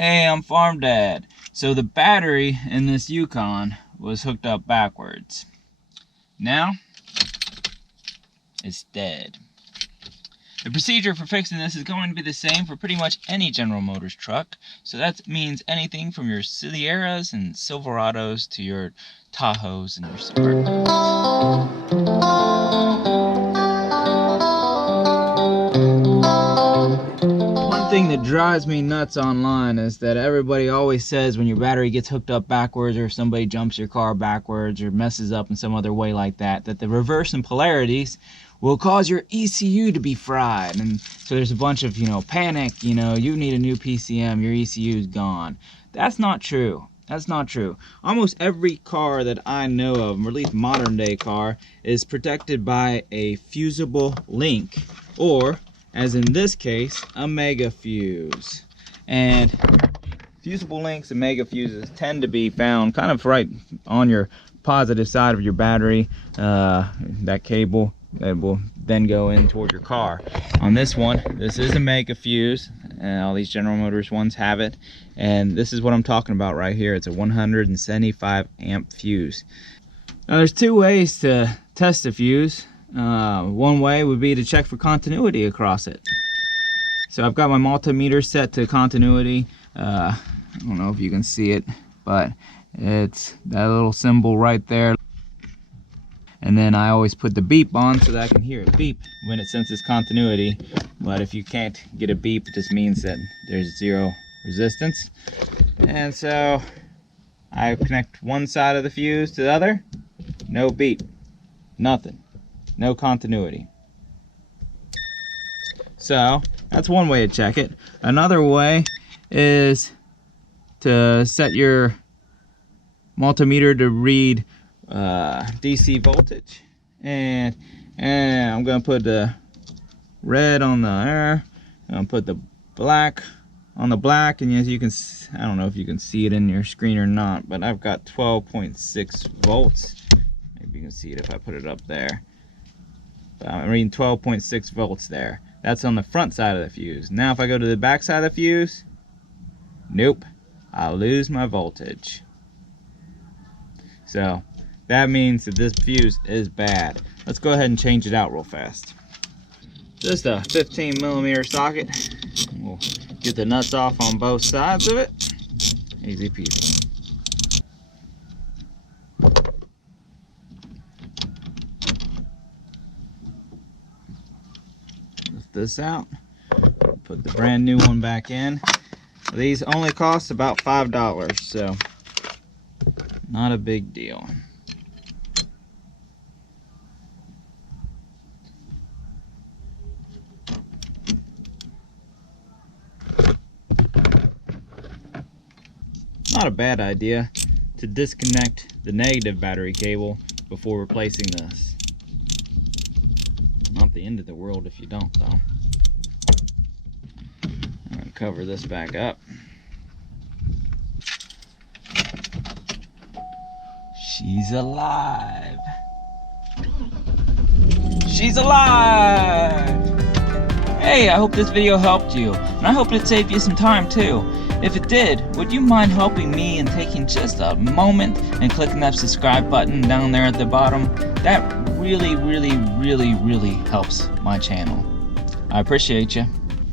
Hey, I'm Farm Dad. So the battery in this Yukon was hooked up backwards. Now, it's dead. The procedure for fixing this is going to be the same for pretty much any General Motors truck. So that means anything from your Silverados and Silverados to your Tahoes and your Suburbans. One thing that drives me nuts online is that everybody always says when your battery gets hooked up backwards, or if somebody jumps your car backwards or messes up in some other way like that, that the reverse in polarities will cause your ECU to be fried. And so there's a bunch of, panic, you need a new PCM, your ECU is gone. That's not true. That's not true. Almost every car that I know of, or at least modern day car, is protected by a fusible link, or as in this case, a mega fuse. And fusible links and mega fuses tend to be found kind of right on your positive side of your battery, that cable that will then go in toward your car. On this one, this is a mega fuse, and all these General Motors ones have it, and this is what I'm talking about right here. It's a 175 amp fuse. Now there's two ways to test a fuse. One way would be to check for continuity across it. So I've got my multimeter set to continuity. I don't know if you can see it, but it's that little symbol right there. And then I always put the beep on so that I can hear it beep when it senses continuity. But if you can't get a beep, it just means that there's zero resistance. And so I connect one side of the fuse to the other, no beep, nothing. No continuity. So that's one way to check it. Another way is to set your multimeter to read DC voltage, and I'm gonna put the red on the air. I'm gonna put the black on the black, and as you can, I don't know if you can see it in your screen or not, but I've got 12.6 volts. Maybe you can see it if I put it up there. I'm reading 12.6 volts there. That's on the front side of the fuse. Now if I go to the back side of the fuse, nope, I'll lose my voltage. So that means that this fuse is bad. Let's go ahead and change it out real fast. Just a 15mm socket. We'll get the nuts off on both sides of it. Easy peasy. This out, put the brand new one back in. These only cost about $5, so not a big deal. Not a bad idea to disconnect the negative battery cable before replacing this. Not the end of the world if you don't, though. I'm gonna cover this back up. She's alive. She's alive! Hey, I hope this video helped you, and I hope it saved you some time too. If it did, would you mind helping me and taking just a moment and clicking that subscribe button down there at the bottom? That really helps my channel. I appreciate you.